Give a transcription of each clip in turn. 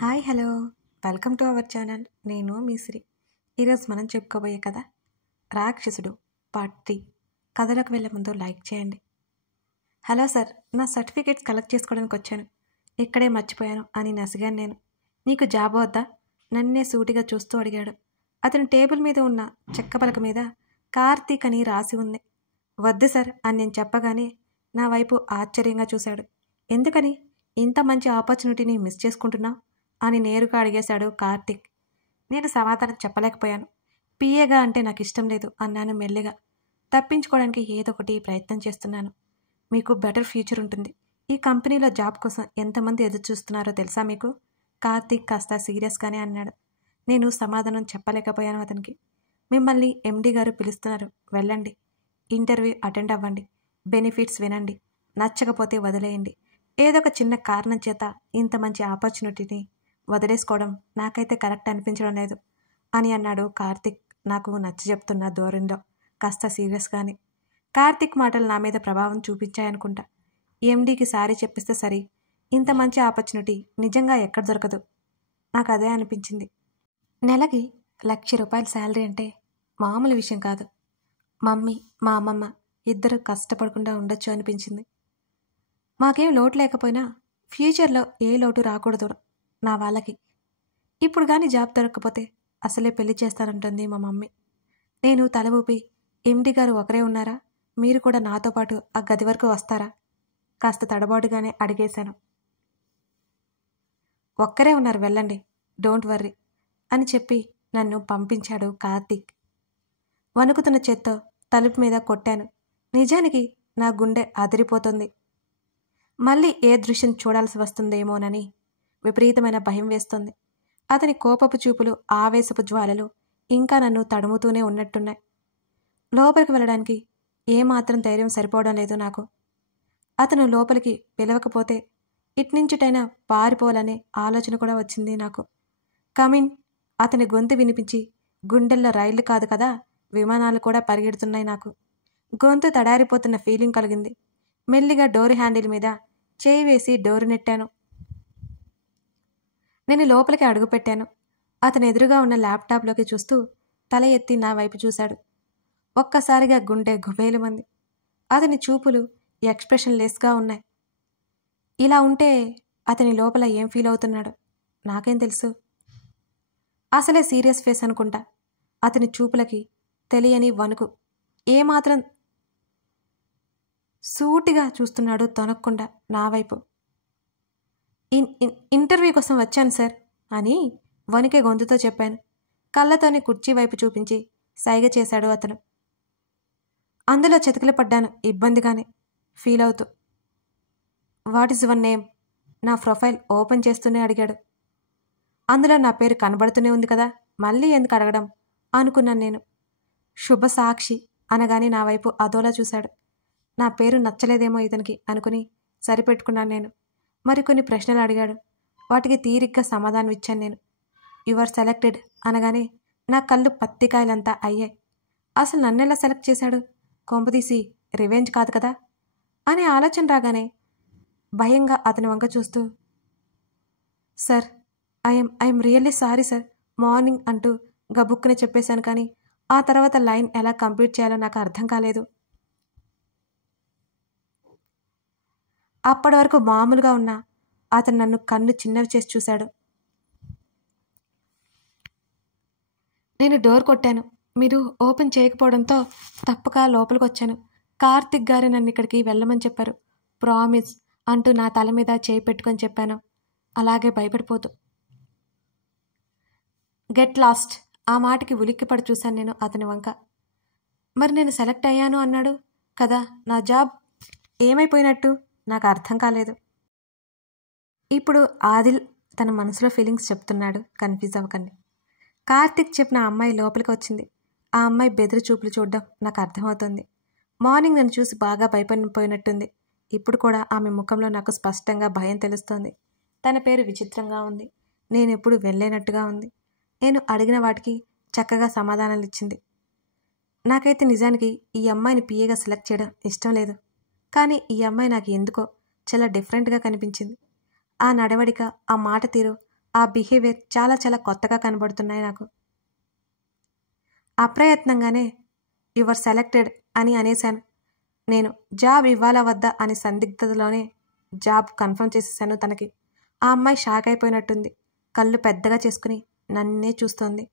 Hi hello welcome to our channel. నేను మీ శ్రీ. ఈరోజు మనం చెప్పుకోబోయే కథ రాక్షసుడు పార్ట్ 3. కథలోకి వెళ్ళే ముందు లైక్ చేయండి. హలో సార్, నా సర్టిఫికేట్స్ కలెక్ట్ చేసుకోవడానికి వచ్చాను, ఇక్కడే మర్చిపోయాను అని నసిగాను నేను. నీకు జాబ్ వద్దా? నన్నే సూటిగా చూస్తూ అడిగాడు. అతని టేబుల్ మీద ఉన్న చెక్క పలక మీద కార్తీక్ అని రాసి ఉంది. వద్దు సార్ అని నేను చెప్పగానే నా వైపు ఆశ్చర్యంగా చూశాడు. ఎందుకని ఇంత మంచి ఆపర్చునిటీని మిస్ చేసుకుంటున్నావు అని నేరుగా అడిగేశాడు కార్తీక్. నేను సమాధానం చెప్పలేకపోయాను. పిఏగా అంటే నాకు ఇష్టం లేదు అన్నాను మెల్లిగా. తప్పించుకోవడానికి ఏదో ఒకటి ప్రయత్నం చేస్తున్నాను. మీకు బెటర్ ఫ్యూచర్ ఉంటుంది. ఈ కంపెనీలో జాబ్ కోసం ఎంతమంది ఎదురు చూస్తున్నారో తెలుసా మీకు? కార్తీక్ కాస్త సీరియస్గానే అన్నాడు. నేను సమాధానం చెప్పలేకపోయాను అతనికి. మిమ్మల్ని ఎండి గారు పిలుస్తున్నారు, వెళ్ళండి. ఇంటర్వ్యూ అటెండ్ అవ్వండి. బెనిఫిట్స్ వినండి. నచ్చకపోతే వదిలేయండి. ఏదో ఒక చిన్న కారణం చేత ఇంత మంచి ఆపర్చునిటీని వదిలేసుకోవడం నాకైతే కరెక్ట్ అనిపించడం లేదు అని అన్నాడు కార్తీక్, నాకు నచ్చ చెప్తున్న ధోరణిలో, కాస్త సీరియస్గానే. కార్తీక్ మాటలు నా మీద ప్రభావం చూపించాయనుకుంటా. ఎండీకి సారీ చెప్పిస్తే సరి, ఇంత మంచి ఆపర్చునిటీ నిజంగా ఎక్కడ దొరకదు. నాకు అదే అనిపించింది. నెలకి ₹1,00,000 శాలరీ అంటే మామూలు విషయం కాదు. మమ్మీ, మా అమ్మమ్మ ఇద్దరు కష్టపడకుండా ఉండొచ్చు అనిపించింది. మాకేం లోటు లేకపోయినా ఫ్యూచర్లో ఏ లోటు రాకూడదు నా వాళ్ళకి. ఇప్పుడు కానీ జాబ్ దొరకకపోతే అసలే పెళ్లి చేస్తానంటుంది మా మమ్మీ. నేను తల ఊపి, ఎండి గారు ఒకరే ఉన్నారా? మీరు కూడా నాతో పాటు ఆ గది వరకు వస్తారా? కాస్త తడబాటుగానే అడిగేశాను. ఒక్కరే ఉన్నారు, వెళ్ళండి, డోంట్ వర్రీ అని చెప్పి నన్ను పంపించాడు కార్తీక్. వణుకుతున్న చేత్తో తలుపు మీద కొట్టాను. నిజానికి నా గుండె అదిరిపోతుంది. మళ్ళీ ఏ దృశ్యం చూడాల్సి వస్తుందేమోనని విపరీతమైన భయం వేస్తోంది. అతని కోపపు చూపులు, ఆవేశపు జ్వాలలు ఇంకా నన్ను తడుముతూనే ఉన్నట్టున్నాయి. లోపలికి వెళ్ళడానికి ఏమాత్రం ధైర్యం సరిపోవడం లేదు నాకు. అతను లోపలికి పిలవకపోతే ఇట్నుంచుటైనా పారిపోవాలనే ఆలోచన కూడా వచ్చింది నాకు. కమిన్ అతని గొంతు వినిపించి గుండెల్లో రైళ్లు కాదు కదా, విమానాలు కూడా పరిగెడుతున్నాయి నాకు. గొంతు తడారిపోతున్న ఫీలింగ్ కలిగింది. మెల్లిగా డోర్ హ్యాండిల్ మీద చేయి వేసి డోరు నెట్టాను. నేను లోపలికి అడుగుపెట్టాను. అతను ఎదురుగా ఉన్న ల్యాప్టాప్లోకి చూస్తూ తల ఎత్తి నా వైపు చూశాడు. ఒక్కసారిగా గుండె గుబేలుమంది. అతని చూపులు ఎక్స్ప్రెషన్ లెస్గా ఉన్నాయి. ఇలా ఉంటే అతని లోపల ఏం ఫీల్ అవుతున్నాడో నాకేం తెలుసు. అసలే సీరియస్ ఫేస్ అనుకుంటా. అతని చూపులకి తెలియని వణుకు. ఏమాత్రం సూటిగా చూస్తున్నాడు తొనక్కుండా నా వైపు. ఇంటర్వ్యూ కోసం వచ్చాను సార్ అని వణికే గొంతుతో చెప్పాను. కళ్ళతోనే కుర్చీ వైపు చూపించి సైగ చేశాడు అతను. అందులో చతికిల పడ్డాను ఇబ్బందిగానే ఫీల్ అవుతూ. What is your name? నా ప్రొఫైల్ ఓపెన్ చేస్తూనే అడిగాడు. అందులో నా పేరు కనబడుతూనే ఉంది కదా, మళ్ళీ ఎందుకు అడగడం అనుకున్నాను నేను. శుభ సాక్షి అనగానే నా వైపు అదోలా చూశాడు. నా పేరు నచ్చలేదేమో ఇతనికి అనుకుని సరిపెట్టుకున్నాను నేను. మరికొన్ని ప్రశ్నలు అడిగాడు. వాటికి తీరిగ్గా సమాధానం ఇచ్చాను నేను. యువర్ సెలెక్టెడ్ అనగానే నా కళ్ళు పత్తికాయలంతా అయ్యాయి. అసలు నన్నెలా సెలెక్ట్ చేశాడు? కొంపదీసి రివెంజ్ కాదు కదా అనే ఆలోచన రాగానే భయంగా అతని వంక చూస్తూ, sir I'm really sorry sir, morning అంటూ గబుక్కునే చెప్పేశాను. కానీ ఆ తర్వాత లైన్ ఎలా కంప్లీట్ చేయాలో నాకు అర్థం కాలేదు. అప్పటి వరకు మామూలుగా ఉన్నా అతను నన్ను కన్ను చిన్నవి చేసి చూశాడు. నేను డోర్ కొట్టాను. మీరు ఓపెన్ చేయకపోవడంతో తప్పక లోపలికి వచ్చాను. కార్తిక్ గారు నన్ను ఇక్కడికి వెళ్ళమని చెప్పారు. ప్రామిస్ అంటూ నా తల మీద చేయి పెట్టుకొని చెప్పాను, అలాగే భయపడిపోతూ. గెట్ లాస్ట్ ఆ మాటకి ఉలిక్కిపడి చూశాను నేను అతని వంక. మరి నేను సెలెక్ట్ అయ్యాను అన్నాడు కదా, నా జాబ్ ఏమైపోయినట్టు? నాకు అర్థం కాలేదు. ఇప్పుడు ఆదిల్ తన మనసులో ఫీలింగ్స్ చెప్తున్నాడు, కన్ఫ్యూజ్ అవ్వకండి. కార్తిక్ చెప్పిన అమ్మాయి లోపలికి వచ్చింది. ఆ అమ్మాయి బెదిరి చూపులు చూడడం నాకు అర్థమవుతుంది. మార్నింగ్ నన్ను చూసి బాగా భయపడిపోయినట్టుంది. ఇప్పుడు కూడా ఆమె ముఖంలో నాకు స్పష్టంగా భయం తెలుస్తోంది. తన పేరు విచిత్రంగా ఉంది. నేను ఎప్పుడు వెళ్ళేనట్టుగా ఉంది. నేను అడిగిన వాటికి చక్కగా సమాధానాలు ఇచ్చింది. నాకైతే నిజానికి ఈ అమ్మాయిని పిఏగా సెలెక్ట్ చేయడం ఇష్టం లేదు. కానీ ఈ అమ్మాయి నాకు ఎందుకో చాలా డిఫరెంట్గా కనిపించింది. ఆ నడవడిక, ఆ మాట తీరు, ఆ బిహేవియర్ చాలా చాలా కొత్తగా కనబడుతున్నాయి నాకు. అప్రయత్నంగానే యువర్ సెలెక్టెడ్ అని అనేశాను. నేను జాబ్ ఇవ్వాలా వద్దా అని సందిగ్ధతలోనే జాబ్ కన్ఫర్మ్ చేసేసాను తనకి. ఆ అమ్మాయి షాక్ అయిపోయినట్టుంది. కళ్ళు పెద్దగా చేసుకుని నన్నే చూస్తోంది.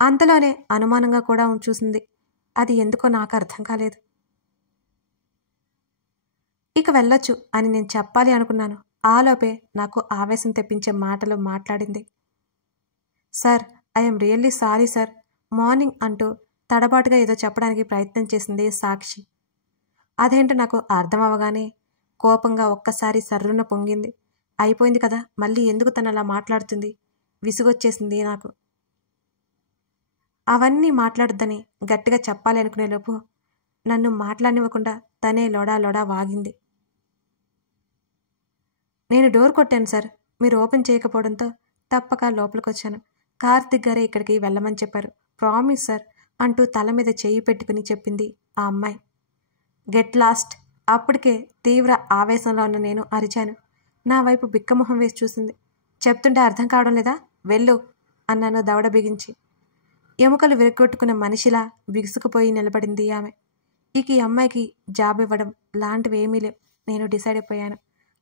అంతలోనే అనుమానంగా కూడా చూసింది. అది ఎందుకో నాకు అర్థం కాలేదు. ఇక వెళ్ళొచ్చు అని నేను చెప్పాలి అనుకున్నాను. ఆలోపే నాకు ఆవేశం తెప్పించే మాటలు మాట్లాడింది. Sir, I'm really sorry sir, morning అంటూ తడబాటుగా ఏదో చెప్పడానికి ప్రయత్నం చేసింది సాక్షి. అదేంటో నాకు అర్థం అవగానే కోపంగా ఒక్కసారి సర్రున పొంగింది. అయిపోయింది కదా, మళ్ళీ ఎందుకు తను అలా మాట్లాడుతుంది? విసుగొచ్చేసింది నాకు. అవన్నీ మాట్లాడొద్దని గట్టిగా చెప్పాలి అనుకునేలోపు నన్ను మాట్లాడనివ్వకుండా తనే లొడా లొడా వాగింది. నేను డోర్ కొట్టాను సార్, మీరు ఓపెన్ చేయకపోవడంతో తప్పక లోపలికొచ్చాను. కార్తిక్ గారే ఇక్కడికి వెళ్ళమని చెప్పారు. ప్రామిస్ సార్ అంటూ తల మీద చెయ్యి పెట్టుకుని చెప్పింది ఆ అమ్మాయి. Get lost. అప్పటికే తీవ్ర ఆవేశంలో ఉన్న నేను అరిచాను. నా వైపు బిక్కమొహం వేసి చూసింది. చెప్తుంటే అర్థం కావడం లేదా? వెళ్ళు అన్నాను దవడ బిగించి. ఎముకలు విరగొట్టుకున్న మనిషిలా బిగుసుకుపోయి నిలబడింది ఆమె. ఇక ఈ అమ్మాయికి జాబ్ ఇవ్వడం లాంటివి ఏమీ లేవు. నేను డిసైడ్ అయిపోయాను.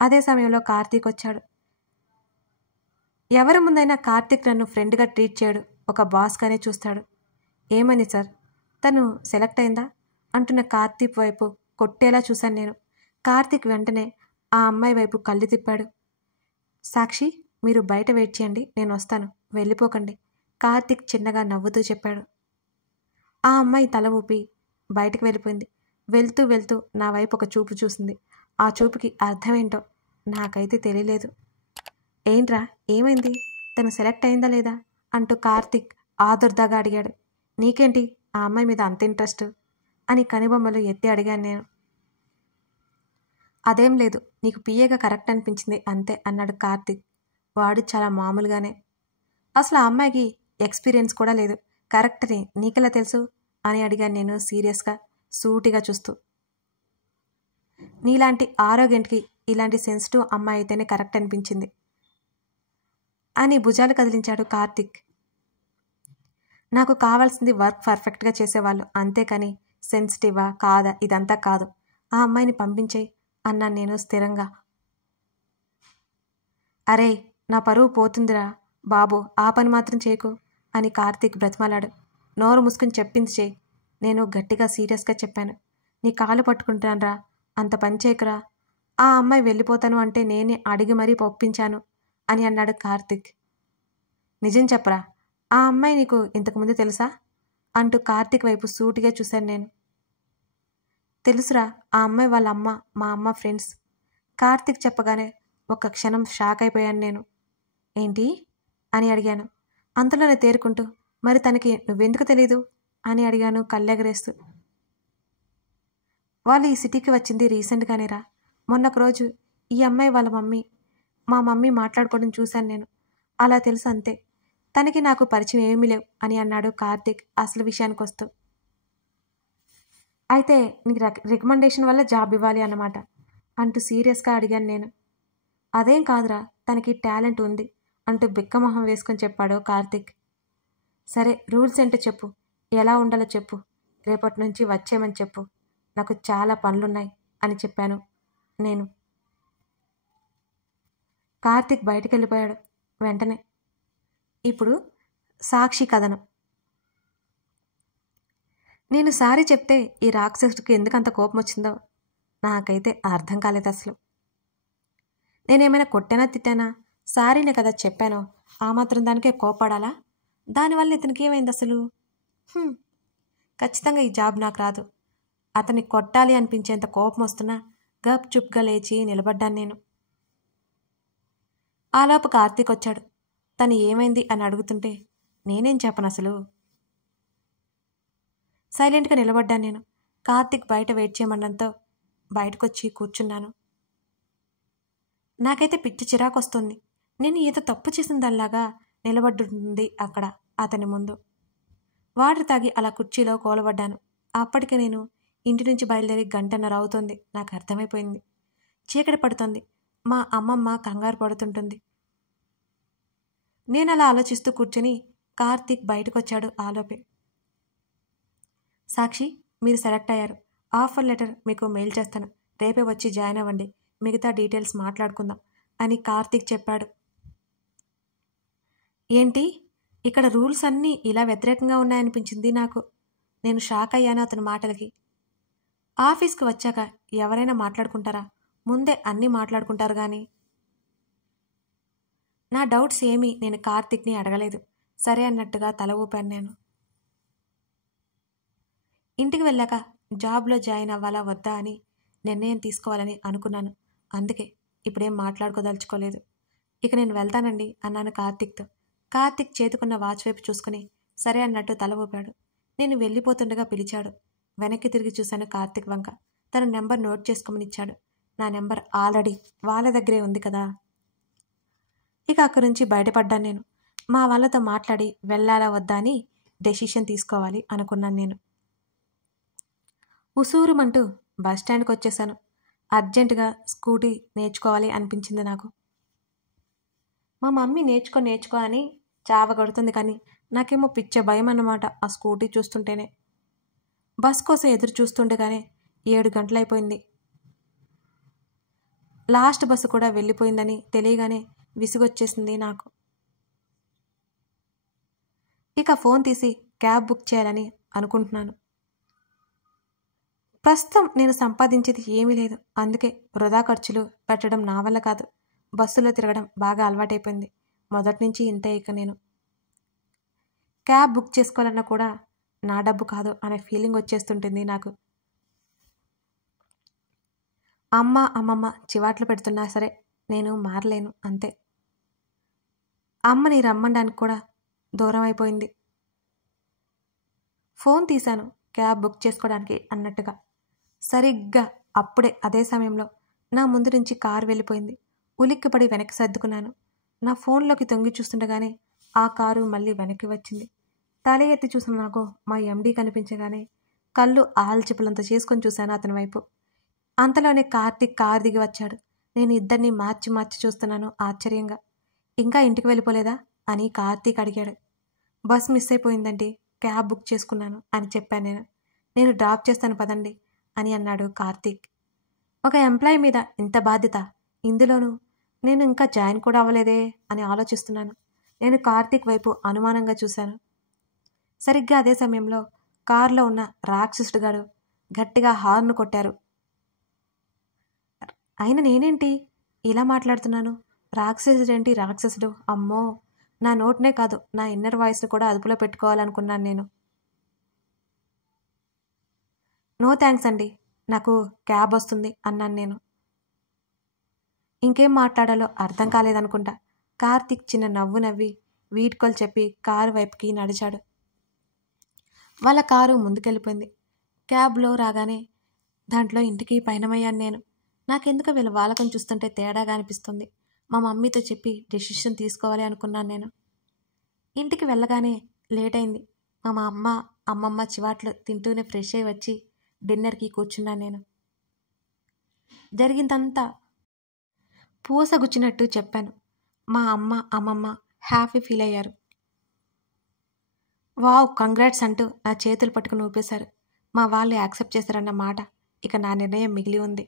అదే సమయంలో కార్తీక్ వచ్చాడు. ఎవరి ముందైనా కార్తీక్ నన్ను ఫ్రెండ్గా ట్రీట్ చేయడు, ఒక బాస్గానే చూస్తాడు. ఏమని సార్, తను సెలెక్ట్ అయిందా అంటున్న కార్తీక్ వైపు కొట్టేలా చూశాను నేను. కార్తీక్ వెంటనే ఆ అమ్మాయి వైపు కళ్ళు తిప్పాడు. సాక్షి, మీరు బయట వెయిట్ చేయండి, నేను వస్తాను, వెళ్ళిపోకండి, కార్తీక్ చిన్నగా నవ్వుతూ చెప్పాడు. ఆ అమ్మాయి తల ఊపి బయటకు వెళ్ళిపోయింది. వెళ్తూ వెళ్తూ నా వైపు ఒక చూపు చూసింది. ఆ చూపుకి అర్థమేంటో నాకైతే తెలియలేదు. ఏంట్రా, ఏమైంది? తను సెలెక్ట్ అయిందా లేదా అంటూ కార్తీక్ ఆదుర్దాగా అడిగాడు. నీకేంటి ఆ అమ్మాయి మీద అంత ఇంట్రెస్ట్ అని కనుబొమ్మలు ఎత్తి అడిగాను నేను. అదేం లేదు, నీకు పిఏగా కరెక్ట్ అనిపించింది అంతే అన్నాడు కార్తీక్. వాడు చాలా మామూలుగానే. అసలు ఆ అమ్మాయికి ఎక్స్పీరియన్స్ కూడా లేదు. కరెక్ట్ని నీకెలా తెలుసు అని అడిగాను నేను సీరియస్గా, సూటిగా చూస్తూ. నీలాంటి ఆరోగ్యంకి ఇలాంటి సెన్సిటివ్ అమ్మాయి అయితేనే కరెక్ట్ అనిపించింది అని భుజాలు కదిలించాడు కార్తీక్. నాకు కావాల్సింది వర్క్ పర్ఫెక్ట్గా చేసేవాళ్ళు, అంతేకాని సెన్సిటివా కాదా ఇదంతా కాదు. ఆ అమ్మాయిని పంపించేయి అన్నాను నేను స్థిరంగా. అరే, నా పరువు పోతుందిరా బాబు, ఆ పని మాత్రం చేయకు అని కార్తీక్ బ్రతిమాలాడు. నోరు మూసుకుని చెప్పింది చేయి. నేను గట్టిగా సీరియస్గా చెప్పాను. నీ కాలు పట్టుకుంటానురా, అంత పని చేయకురా. ఆ అమ్మాయి వెళ్ళిపోతాను అంటే నేనే అడిగి మరీ ఒప్పించాను అని అన్నాడు కార్తీక్. నిజం చెప్పరా, ఆ అమ్మాయి నీకు ఇంతకుముందు తెలుసా అంటూ కార్తీక్ వైపు సూటిగా చూశాను నేను. తెలుసురా, ఆ అమ్మాయి వాళ్ళ అమ్మ మా అమ్మ ఫ్రెండ్స్. కార్తీక్ చెప్పగానే ఒక్క క్షణం షాక్ అయిపోయాను నేను. ఏంటి అని అడిగాను. అంతలోనే తేరుకుంటూ, మరి తనకి నువ్వెందుకు తెలీదు అని అడిగాను కళ్ళెగరేస్తూ. వాళ్ళు ఈ సిటీకి వచ్చింది రీసెంట్గానేరా. మొన్నొక రోజు ఈ అమ్మాయి వాళ్ళ మమ్మీ మా మమ్మీ మాట్లాడుకోవడం చూశాను నేను. అలా తెలుసు అంతే. తనకి నాకు పరిచయం ఏమీ లేవు అని అన్నాడు కార్తీక్ అసలు విషయానికి వస్తూ. అయితే నీకు రికమెండేషన్ వల్ల జాబ్ ఇవ్వాలి అన్నమాట అంటూ సీరియస్గా అడిగాను నేను. అదేం కాదురా, తనకి టాలెంట్ ఉంది అంటూ బిక్కమొహం వేసుకొని చెప్పాడు కార్తీక్. సరే, రూల్స్ ఏంటో చెప్పు, ఎలా ఉండాలో చెప్పు, రేపటి నుంచి వచ్చేయమని చెప్పు, నాకు చాలా పనులున్నాయి అని చెప్పాను నేను. కార్తీక్ బయటికి వెళ్ళిపోయాడు వెంటనే. ఇప్పుడు సాక్షి కథనం. నేను సారీ చెప్తే ఈ రాక్షసుడికి ఎందుకంత కోపం వచ్చిందో నాకైతే అర్థం కాలేదు అసలు. నేనేమైనా కొట్టానా తిట్టానా? సారీనే కదా చెప్పాను, ఆ మాత్రం దానికే కోపడాలా? దానివల్ల ఇతనికి ఏమైంది అసలు? ఖచ్చితంగా ఈ జాబ్ నాకు రాదు. అతన్ని కొట్టాలి అనిపించేంత కోపం వస్తున్నా గప్ చుప్గా లేచి నిలబడ్డాను నేను. ఆలోపు కార్తీక్ వచ్చాడు. తను ఏమైంది అని అడుగుతుంటే నేనేం చెప్పను అసలు. సైలెంట్గా నిలబడ్డాను నేను. కార్తీక్ బయట వెయిట్ చేయమనడంతో బయటకొచ్చి కూర్చున్నాను. నాకైతే పిచ్చి చిరాకు వస్తుంది. నేను ఏదో తప్పు చేసిందల్లాగా నిలబడ్డుంది అక్కడ అతని ముందు. వాటర్ తాగి అలా కుర్చీలో కూలబడ్డాను. అప్పటికి నేను ఇంటి నుంచి బయలుదేరి గంటన్నర అవుతుంది. నాకు అర్థమైపోయింది. చీకటి పడుతుంది. మా అమ్మమ్మ కంగారు పడుతుంటుంది. నేనలా ఆలోచిస్తూ కూర్చుని కార్తీక్ బయటకొచ్చాడు ఆలోపే. సాక్షి, మీరు సెలెక్ట్ అయ్యారు. ఆఫర్ లెటర్ మీకు మెయిల్ చేస్తాను. రేపే వచ్చి జాయిన్ అవ్వండి. మిగతా డీటెయిల్స్ మాట్లాడుకుందాం అని కార్తీక్ చెప్పాడు. ఏంటి, ఇక్కడ రూల్స్ అన్నీ ఇలా వ్యతిరేకంగా ఉన్నాయనిపించింది నాకు. నేను షాక్ అయ్యాను అతని మాటలకి. ఆఫీస్కి వచ్చాక ఎవరైనా మాట్లాడుకుంటారా? ముందే అన్నీ మాట్లాడుకుంటారు కానీ. నా డౌట్స్ ఏమీ నేను కార్తీక్ని అడగలేదు. సరే అన్నట్టుగా తల ఊపాను నేను. ఇంటికి వెళ్ళాక జాబ్లో జాయిన్ అవ్వాలా వద్దా అని నిర్ణయం తీసుకోవాలని అనుకున్నాను. అందుకే ఇప్పుడేం మాట్లాడుకోదలుచుకోలేదు. ఇక నేను వెళ్తానండి అన్నాను కార్తీక్తో. కార్తీక్ చేతుకున్న వాచ్ వైపు చూసుకుని సరే అన్నట్టు తల ఊపాడు. నేను వెళ్ళిపోతుండగా పిలిచాడు. వెనక్కి తిరిగి చూశాను కార్తీక్ వంక. తన నెంబర్ నోట్ చేసుకోమని ఇచ్చాడు. నా నెంబర్ ఆల్రెడీ వాళ్ళ దగ్గరే ఉంది కదా. ఇక అక్కడి నుంచి బయటపడ్డాను నేను. మా వాళ్ళతో మాట్లాడి వెళ్ళాలా వద్దా అని డెసిషన్ తీసుకోవాలి అనుకున్నాను నేను. ఉసూరుమంటూ బస్టాండ్కి వచ్చేసాను. అర్జెంటుగా స్కూటీ నేర్చుకోవాలి అనిపించింది నాకు. మా మమ్మీ నేర్చుకో అని చావగొడుతుంది, కానీ నాకేమో పిచ్చ భయం అన్నమాట ఆ స్కూటీ చూస్తుంటేనే. బస్ కోసం ఎదురు చూస్తుండగానే 7 గంటలైపోయింది. లాస్ట్ బస్సు కూడా వెళ్ళిపోయిందని తెలియగానే విసుగొచ్చేసింది నాకు. ఇక ఫోన్ తీసి క్యాబ్ బుక్ చేయాలని అనుకుంటున్నాను. ప్రస్తుతం నేను సంపాదించేది ఏమీ లేదు. అందుకే వృధా ఖర్చులు పెట్టడం నా వల్ల కాదు. బస్సులో తిరగడం బాగా అలవాటైపోయింది. మొదటి నుంచి ఇంతే. ఇక నేను క్యాబ్ బుక్ చేసుకోవాలన్నా కూడా నా డబ్బు కాదు అనే ఫీలింగ్ వచ్చేస్తుంటుంది నాకు. అమ్మమ్మ చివాట్లు పెడుతున్నా సరే నేను మారలేను, అంతే. అమ్మని రమ్మడానికి కూడా దూరం అయిపోయింది. ఫోన్ తీశాను క్యాబ్ బుక్ చేసుకోవడానికి అన్నట్టుగా. సరిగ్గా అప్పుడే అదే సమయంలో నా ముందు నుంచి కారు వెళ్ళిపోయింది. ఉలిక్కిపడి వెనక్కి సర్దుకున్నాను. నా ఫోన్లోకి తొంగి చూస్తుండగానే ఆ కారు మళ్ళీ వెనక్కి వచ్చింది. తల ఎత్తి చూసిన నాకు మా ఎండీ కనిపించగానే కళ్ళు ఆల్చిపలంత చేసుకొని చూశాను అతని వైపు. అంతలోనే కార్తీక్ కారు దిగి వచ్చాడు. నేను ఇద్దరిని మార్చి చూస్తున్నాను ఆశ్చర్యంగా. ఇంకా ఇంటికి వెళ్ళిపోలేదా అని కార్తీక్ అడిగాడు. బస్ మిస్ అయిపోయిందండి, క్యాబ్ బుక్ చేసుకున్నాను అని చెప్పాను నేను డ్రాప్ చేస్తాను పదండి అని అన్నాడు కార్తీక్. ఒక ఎంప్లాయీ మీద ఇంత బాధ్యత, ఇందులోనూ నేను ఇంకా జాయిన్ కూడా అవ్వలేదే అని ఆలోచిస్తున్నాను. నేను కార్తీక్ వైపు అనుమానంగా చూశాను. సరిగ్గా అదే సమయంలో కారులో ఉన్న రాక్షసుడు గారు గట్టిగా హార్న్ కొట్టారు. అయినా నేనేంటి ఇలా మాట్లాడుతున్నాను? రాక్షసుడేంటి రాక్షసుడు? అమ్మో, నా నోట్నే కాదు నా ఇన్నర్ వాయిస్ను కూడా అదుపులో పెట్టుకోవాలనుకున్నాను నేను. నో థ్యాంక్స్ అండి, నాకు క్యాబ్ వస్తుంది అన్నాను నేను. ఇంకేం మాట్లాడాలో అర్థం కాలేదనుకుంటా. కార్తీక్ చిన్న నవ్వు నవ్వి వీడ్కోలు చెప్పి కారు వైపుకి నడిచాడు. వాళ్ళ కారు ముందుకెళ్ళిపోయింది. క్యాబ్లో రాగానే దాంట్లో ఇంటికి పయనమయ్యాను నేను. నాకెందుకు వీళ్ళ వాలకం చూస్తుంటే తేడాగా అనిపిస్తుంది. మా మమ్మీతో చెప్పి డెసిషన్ తీసుకోవాలి అనుకున్నాను నేను. ఇంటికి వెళ్ళగానే లేట్ అయింది. మా అమ్మమ్మ చివాట్లు తింటూనే ఫ్రెష్ అయ్యి వచ్చి డిన్నర్కి కూర్చున్నాను నేను. జరిగిందంతా పూసగుచ్చినట్టు చెప్పాను. మా అమ్మమ్మ హ్యాపీ ఫీల్ అయ్యారు. వావ్, కంగ్రాట్స్ అంటూ నా చేతులు పట్టుకుని ఊపేశారు. మా వాళ్ళు యాక్సెప్ట్ చేశారన్న మాట. ఇక నా నిర్ణయం మిగిలి ఉంది.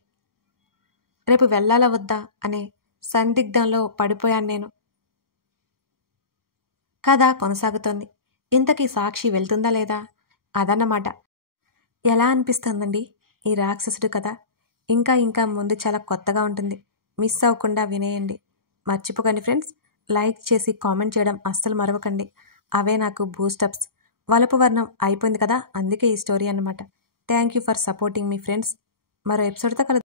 రేపు వెళ్ళాలా వద్దా అనే సందిగ్ధంలో పడిపోయాను నేను. కథ కొనసాగుతోంది. ఇంతకీ సాక్షి వెళ్తుందా లేదా అదన్నమాట. ఎలా అనిపిస్తుందండి ఈ రాక్షసుడు కథ? ఇంకా ముందు చాలా కొత్తగా ఉంటుంది. మిస్ అవ్వకుండా వినేయండి. మర్చిపోకండి ఫ్రెండ్స్, లైక్ చేసి కామెంట్ చేయడం అస్సలు మరవకండి. అవే నాకు బూస్టప్స్. వలపు వర్ణం అయిపోయింది కదా, అందుకే ఈ స్టోరీ అన్నమాట. Thank you for supporting me friends. మరో ఎపిసోడ్తో కలుద్దాం.